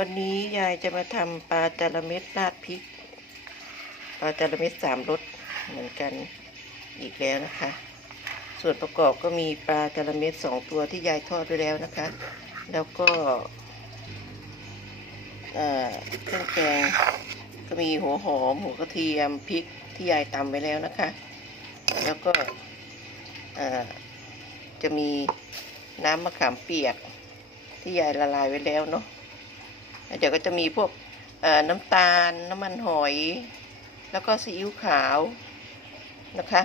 วันนี้ยายจะมาทำปลาจระเม็ดราดพริก ปลาจระเม็ดสามรสเหมือนกันอีกแล้วนะคะ ส่วนประกอบก็มีปลาจระเม็ดสองตัวที่ยายทอดไปแล้วนะคะ แล้วก็เครื่องแกงก็มีหัวหอมหัวกระเทียมพริกที่ยายตำไว้แล้วนะคะ แล้วก็จะมีน้ำมะขามเปียกที่ยายละลายไว้แล้วเนาะ เดี๋ยวก็จะมีพวกน้ำตาลน้ำมันหอย แล้วก็ซีอิ๊วขาวนะคะ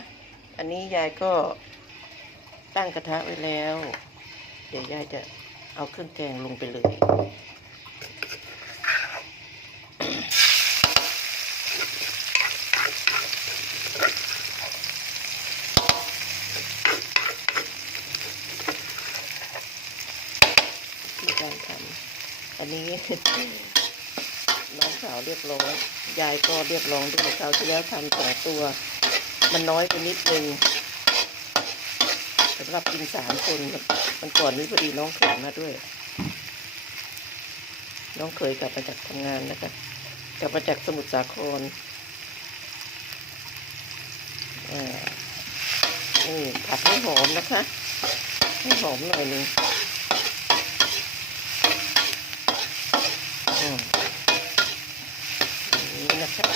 อันนี้ยายก็ตั้งกระทะไว้แล้ว เดี๋ยวยายจะเอาเครื่องแกงลงไปเลยที่การทำ อันนี้น้องสาวเรียกร้องยายก็เรียกร้องด้วยคราวที่แล้วทำสองตัว มันน้อยไปนิดนึงสำหรับกินสามคนมันก่อนนี้พอดีน้องเขยมาด้วย น้องเคยกลับมาจากทำงานนะคะกลับมาจากสมุทรสาครอ่านี่ผัดให้หอมนะคะ ให้หอมหน่อยหนึง อืมอย่างนี้นะครับ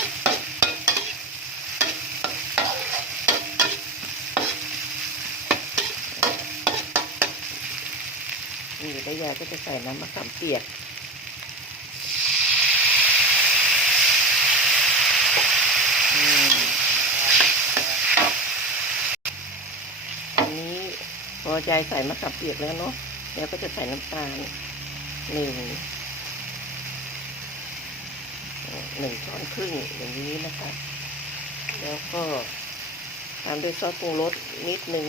นี่แล้วยายก็จะใส่น้ำมะขามเปียกอันนี้พอยายใส่มะขามเปียกแล้วเนาะแล้วก็จะใส่น้ำตาลหนึ่งหนึ่งช้อนครึ่งอย่างนี้นะคะ แล้วก็ตามด้วยซอสปรุงรสนิดนึง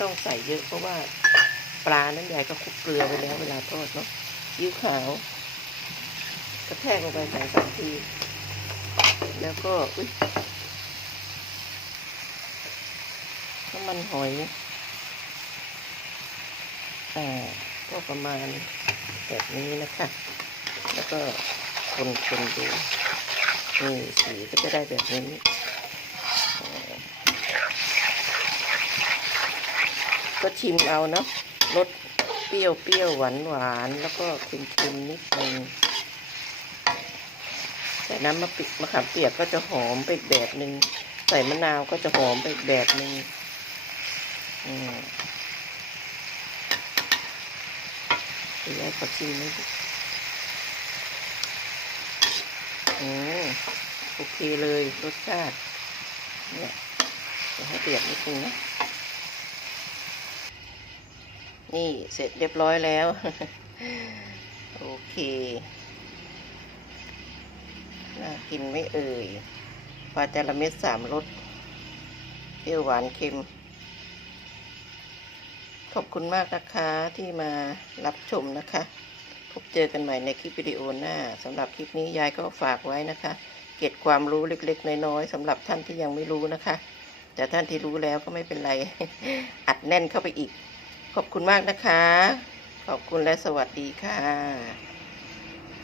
ต้องใส่เยอะเพราะว่าปลานั้นยายก็คลุกเกลือไปแล้วเวลาทอดเนาะยิ้วขาว กระแทกลงไปใส่สามที แล้วก็อุ๊ยน้ำมันหอยอ่าก็ประมาณแบบนี้นะคะ แล้วก็คนคนดูนี่สีก็จะได้แบบนี้เอ่อ ก็ชิมเอาเนาะรสเปรี้ยวเปรี้ยวหวานหวานแล้วก็เค็มเค็มนิดนึงใส่น้ำมะปิมะขามเปียกก็จะหอมไปอีกแบบหนึ่งใส่มะนาวก็จะหอมไปอีกแบบหนึ่งอืมเดี๋ยวขอชิมนิดอืมโอเคเลยรสชาติเนี่ยจะให้เดือดนิดนึงนะ นี่เสร็จเรียบร้อยแล้ว โอเค น่ากินไม่เอ่ยปลาจระเม็ดสามรสเปรี้ยวหวานเค็ม ขอบคุณมากนะคะที่มารับชมนะคะ พบเจอกันใหม่ในคลิปวิดีโอหน้าสำหรับคลิปนี้ยายก็ฝากไว้นะคะ เก็บความรู้เล็กๆ น้อยๆสำหรับท่านที่ยังไม่รู้นะคะ แต่ท่านที่รู้แล้วก็ไม่เป็นไร อัดแน่นเข้าไปอีก ขอบคุณมากนะคะ ขอบคุณและสวัสดีค่ะ